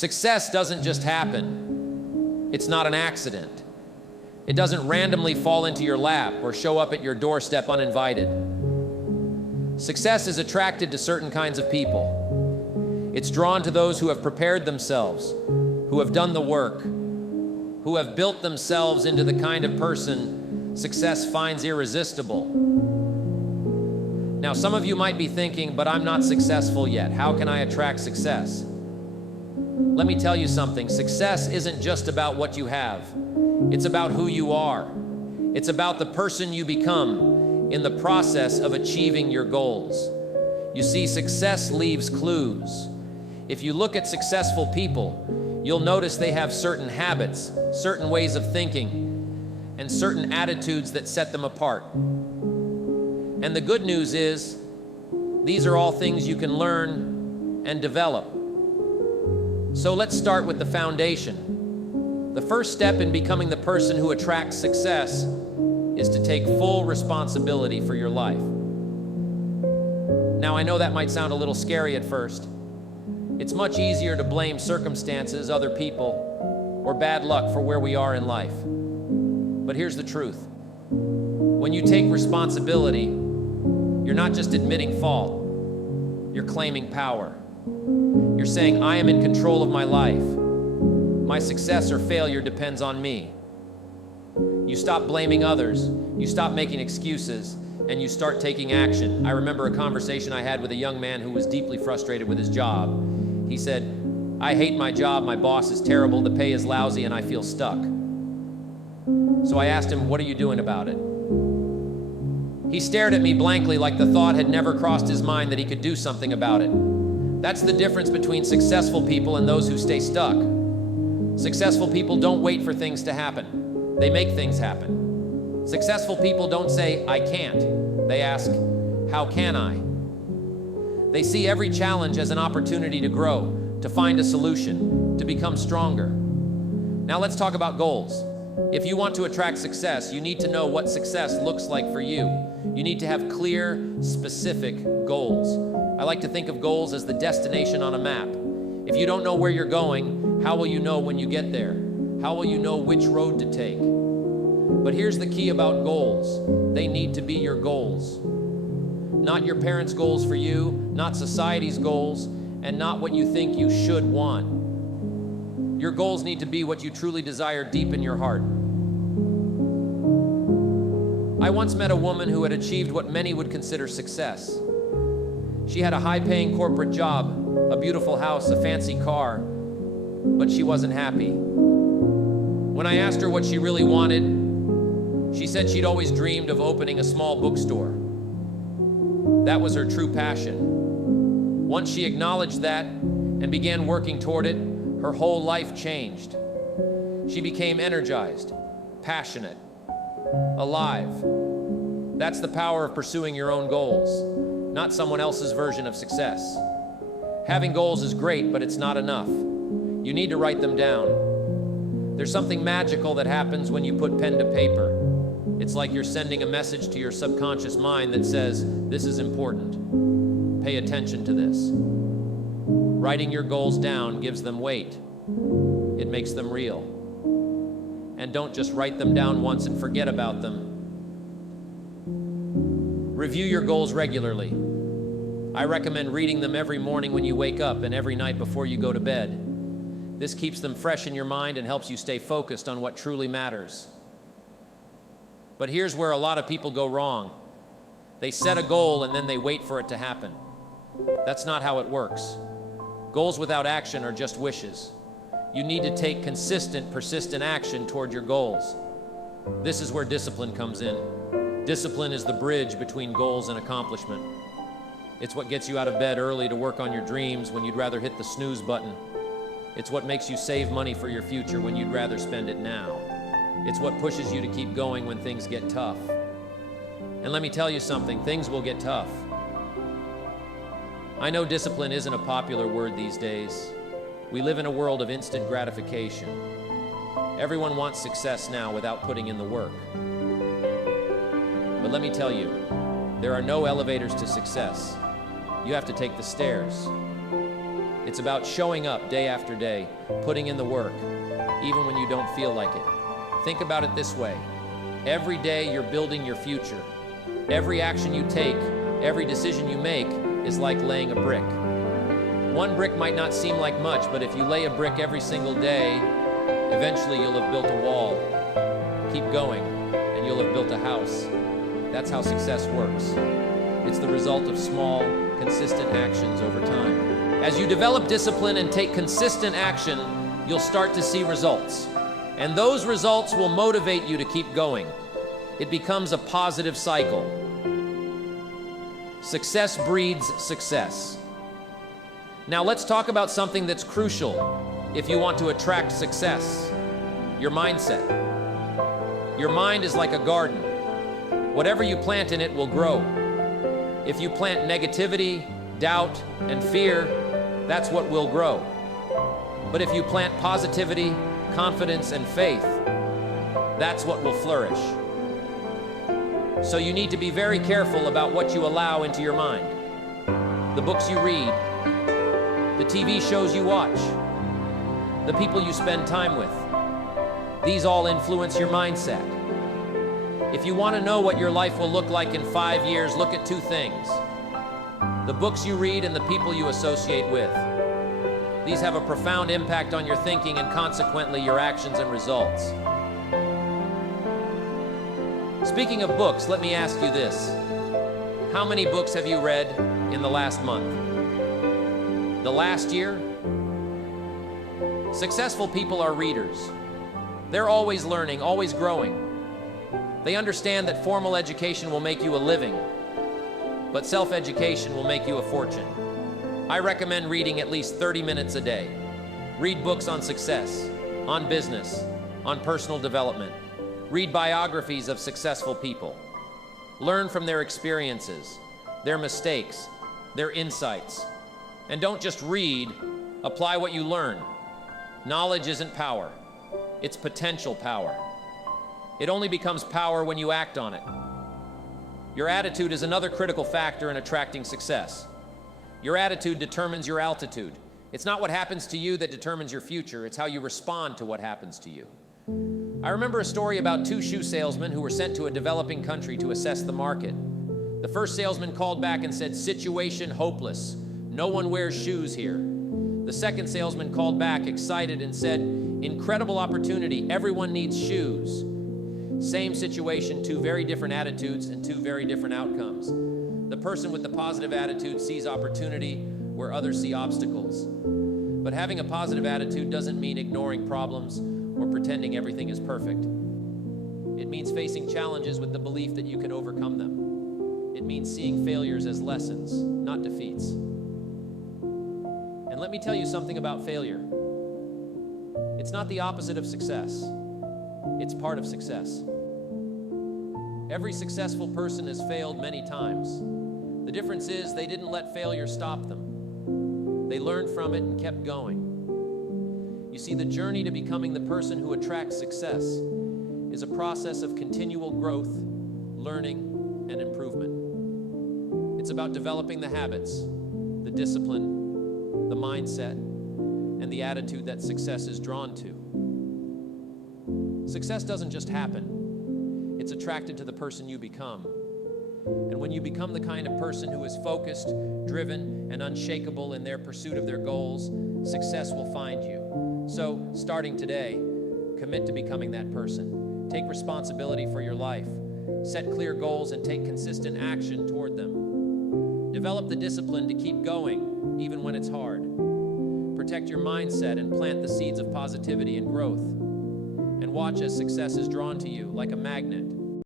Success doesn't just happen. It's not an accident. It doesn't randomly fall into your lap or show up at your doorstep uninvited. Success is attracted to certain kinds of people. It's drawn to those who have prepared themselves, who have done the work, who have built themselves into the kind of person success finds irresistible. Now, some of you might be thinking, but I'm not successful yet. How can I attract success? Let me tell you something. Success isn't just about what you have. It's about who you are. It's about the person you become in the process of achieving your goals. You see, success leaves clues. If you look at successful people, you'll notice they have certain habits, certain ways of thinking, and certain attitudes that set them apart. And the good news is, these are all things you can learn and develop. So let's start with the foundation. The first step in becoming the person who attracts success is to take full responsibility for your life. Now, I know that might sound a little scary at first. It's much easier to blame circumstances, other people, or bad luck for where we are in life. But here's the truth. When you take responsibility, you're not just admitting fault, you're claiming power. You're saying, I am in control of my life. My success or failure depends on me. You stop blaming others, you stop making excuses, and you start taking action. I remember a conversation I had with a young man who was deeply frustrated with his job. He said, I hate my job, my boss is terrible, the pay is lousy, and I feel stuck. So I asked him, what are you doing about it? He stared at me blankly like the thought had never crossed his mind that he could do something about it. That's the difference between successful people and those who stay stuck. Successful people don't wait for things to happen. They make things happen. Successful people don't say, I can't. They ask, how can I? They see every challenge as an opportunity to grow, to find a solution, to become stronger. Now let's talk about goals. If you want to attract success, you need to know what success looks like for you. You need to have clear, specific goals. I like to think of goals as the destination on a map. If you don't know where you're going, how will you know when you get there? How will you know which road to take? But here's the key about goals. They need to be your goals. Not your parents' goals for you, not society's goals, and not what you think you should want. Your goals need to be what you truly desire deep in your heart. I once met a woman who had achieved what many would consider success. She had a high-paying corporate job, a beautiful house, a fancy car, but she wasn't happy. When I asked her what she really wanted, she said she'd always dreamed of opening a small bookstore. That was her true passion. Once she acknowledged that and began working toward it, her whole life changed. She became energized, passionate, alive. That's the power of pursuing your own goals, not someone else's version of success. Having goals is great, but it's not enough. You need to write them down. There's something magical that happens when you put pen to paper. It's like you're sending a message to your subconscious mind that says, this is important. Pay attention to this. Writing your goals down gives them weight. It makes them real. And don't just write them down once and forget about them. Review your goals regularly. I recommend reading them every morning when you wake up and every night before you go to bed. This keeps them fresh in your mind and helps you stay focused on what truly matters. But here's where a lot of people go wrong. They set a goal and then they wait for it to happen. That's not how it works. Goals without action are just wishes. You need to take consistent, persistent action toward your goals. This is where discipline comes in. Discipline is the bridge between goals and accomplishment. It's what gets you out of bed early to work on your dreams when you'd rather hit the snooze button. It's what makes you save money for your future when you'd rather spend it now. It's what pushes you to keep going when things get tough. And let me tell you something, things will get tough. I know discipline isn't a popular word these days. We live in a world of instant gratification. Everyone wants success now without putting in the work. But let me tell you, there are no elevators to success. You have to take the stairs. It's about showing up day after day, putting in the work, even when you don't feel like it. Think about it this way. Every day you're building your future. Every action you take, every decision you make is like laying a brick. One brick might not seem like much, but if you lay a brick every single day, eventually you'll have built a wall. Keep going, and you'll have built a house. That's how success works. It's the result of small, consistent actions over time. As you develop discipline and take consistent action, you'll start to see results. And those results will motivate you to keep going. It becomes a positive cycle. Success breeds success. Now let's talk about something that's crucial if you want to attract success: your mindset. Your mind is like a garden. Whatever you plant in it will grow. If you plant negativity, doubt, and fear, that's what will grow. But if you plant positivity, confidence, and faith, that's what will flourish. So you need to be very careful about what you allow into your mind. The books you read, the TV shows you watch, the people you spend time with. These all influence your mindset. If you want to know what your life will look like in 5 years, look at two things: the books you read and the people you associate with. These have a profound impact on your thinking and consequently your actions and results. Speaking of books, let me ask you this. How many books have you read in the last month? The last year? Successful people are readers. They're always learning, always growing. They understand that formal education will make you a living, but self-education will make you a fortune. I recommend reading at least 30 minutes a day. Read books on success, on business, on personal development. Read biographies of successful people. Learn from their experiences, their mistakes, their insights. And don't just read, apply what you learn. Knowledge isn't power, it's potential power. It only becomes power when you act on it. Your attitude is another critical factor in attracting success. Your attitude determines your altitude. It's not what happens to you that determines your future, it's how you respond to what happens to you. I remember a story about two shoe salesmen who were sent to a developing country to assess the market. The first salesman called back and said, "Situation hopeless. No one wears shoes here." The second salesman called back excited and said, "Incredible opportunity. Everyone needs shoes." Same situation, two very different attitudes and two very different outcomes. The person with the positive attitude sees opportunity where others see obstacles. But having a positive attitude doesn't mean ignoring problems or pretending everything is perfect. It means facing challenges with the belief that you can overcome them. It means seeing failures as lessons, not defeats. And let me tell you something about failure. It's not the opposite of success. It's part of success. Every successful person has failed many times. The difference is they didn't let failure stop them. They learned from it and kept going. You see, the journey to becoming the person who attracts success is a process of continual growth, learning, and improvement. It's about developing the habits, the discipline, the mindset, and the attitude that success is drawn to. Success doesn't just happen. It's attracted to the person you become. And when you become the kind of person who is focused, driven, and unshakable in their pursuit of their goals, success will find you. So, starting today, commit to becoming that person. Take responsibility for your life. Set clear goals and take consistent action toward them. Develop the discipline to keep going, even when it's hard. Protect your mindset and plant the seeds of positivity and growth. And watch as success is drawn to you like a magnet.